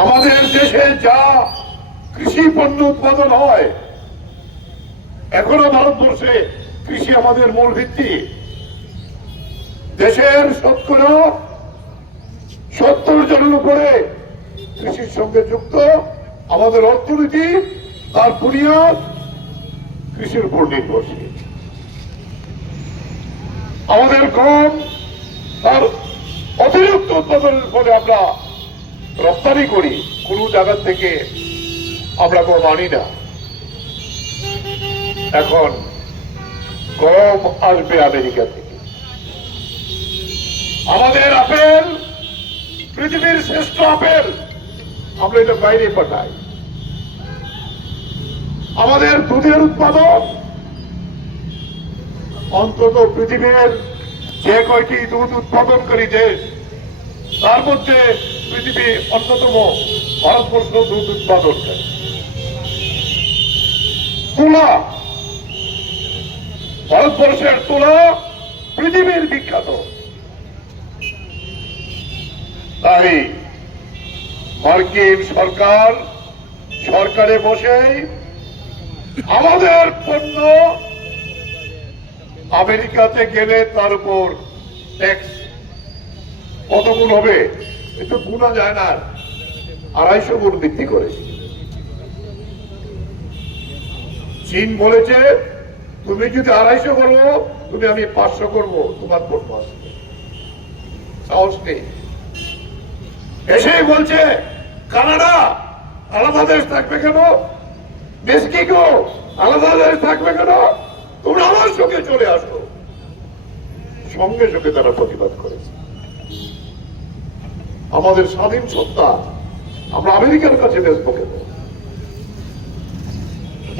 আমাদের দেশে যা কৃষি পণ্য উৎপাদন হয়, এখনো ভারতবর্ষে কৃষি আমাদের মূল ভিত্তি। দেশের 70% উপরে কৃষির সঙ্গে যুক্ত। আমাদের অর্থনীতি তার বুনিয়াদ কৃষির উপর নির্ভরশীল। আমাদের গম তার অতিরিক্ত উৎপাদনের ফলে আমরা রপ্তানি করি, কোন জায়গা থেকে আমরা গম আনি না। এখন গম আসবে আমেরিকা থেকে। আমাদের আপেল পৃথিবীর শ্রেষ্ঠ আপেল, আমরা এটা বাইরে পাঠাই। আমাদের দুধের উৎপাদন অন্তত পৃথিবীর যে কয়টি দুধ উৎপাদনকারী দেশ তার মধ্যে পৃথিবী অন্যতম ভারতবর্ষ দুধ উৎপাদনকারী। তুলা, ভারতবর্ষের তুলা পৃথিবীর বিখ্যাত। তাই মার্কিন সরকারে বসে আমাদের পণ্য আমেরিকাতে গেলে তার উপর ট্যাক্স কত গুণ হবে একটু গুণা যায় না, 250 গুণ বৃদ্ধি করে। চীন বলেছে তুমি যদি 250 করবো, তুমি আমি 500 করবো, তোমার পণ্য আসবে। সাহস নেই। এসেই বলছে কানাডা আলাদা দেশ থাকবে কেন, মেক্সিকো আলাদা দেশ থাকবে কেন, তোমরা আমার সঙ্গে চলে আসো। সঙ্গে সঙ্গে তারা প্রতিবাদ করেছে। আমাদের স্বাধীন সত্তা আমরা আমেরিকার কাছে বেচবো কেন?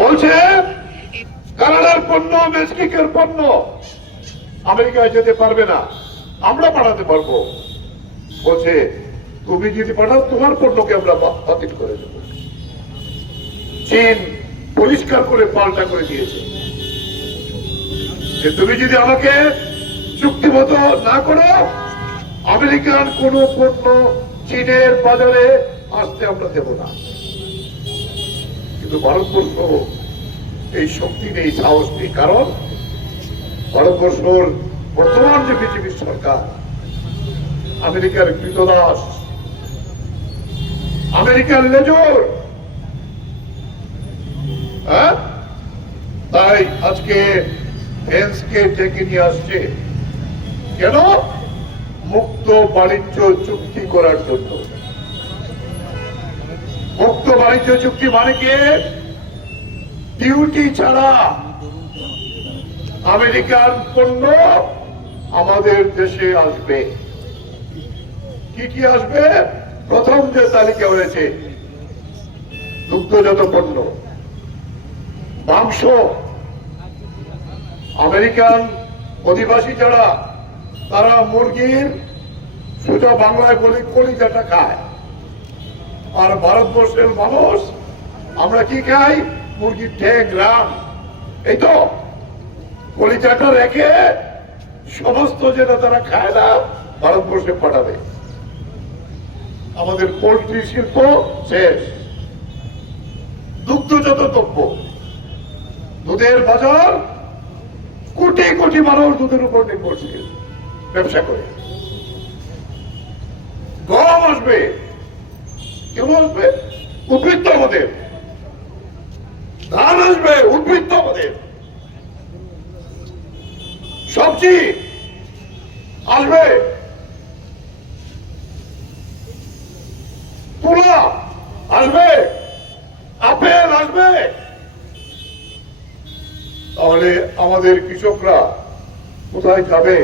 বলছে কানাডার পণ্য, মেক্সিকোর পণ্য আমেরিকায় যেতে পারবে না, আমরা পাঠাতে পারবো। বলছে তুমি যদি পাঠাও তোমার পণ্যকে আমরা বাতিল করে দেব। চীন পরিষ্কার করে পাল্টা করে দিয়েছে যে তুমি যদি আমাকে চুক্তিবদ্ধ না করো, আমেরিকান কোন পণ্য চীনের বাজারে আসতে আমরা দেব না। কিন্তু ভারতবর্ষ এই শক্তি নেই, সাহস নেই। কারণ ভারতবর্ষের বর্তমান যে বিজেপি সরকার আমেরিকার কৃতদাস, আমেরিকার লেজর। তাই আজকে ভেন্সকে ডেকে নিয়ে আসছে কেন? মুক্ত বাণিজ্য চুক্তি করার জন্য। মুক্ত বাণিজ্য চুক্তি মানে কি? ডিউটি ছাড়া আমেরিকান পণ্য আমাদের দেশে আসবে। কি কি আসবে? প্রথম যে তালিকা হয়েছে দুগ্ধজাত পণ্য, মাংস। আমেরিকান অধিবাসী যারা তারা মুরগির সোজা বাংলায় বলি কলিজাটা খায়, আর ভারতবর্ষের মানুষ আমরা কি খাই? মুরগির ঠ্যাং, রান। এই তো কলিজাটা রেখে সমস্ত যেটা তারা খায় না ভারতবর্ষে পাঠাবে। আমাদের পোল্ট্রি শিল্প শেষ। দুগ্ধজাত দ্রব্য, দুধের বাজার, কোটি কোটি মানুষ দুধের উপর নির্ভরশীল, ব্যবসা করে। গম আসবে, কেমন আসবে? উদ্বৃত্ত আমাদের। ধান আসবে, উদ্বৃত্ত আমাদের। সবজি আসবে, তুলা আসবে, আপেল আসবে। তাহলে আমাদের কৃষকরা কোথায় যাবে?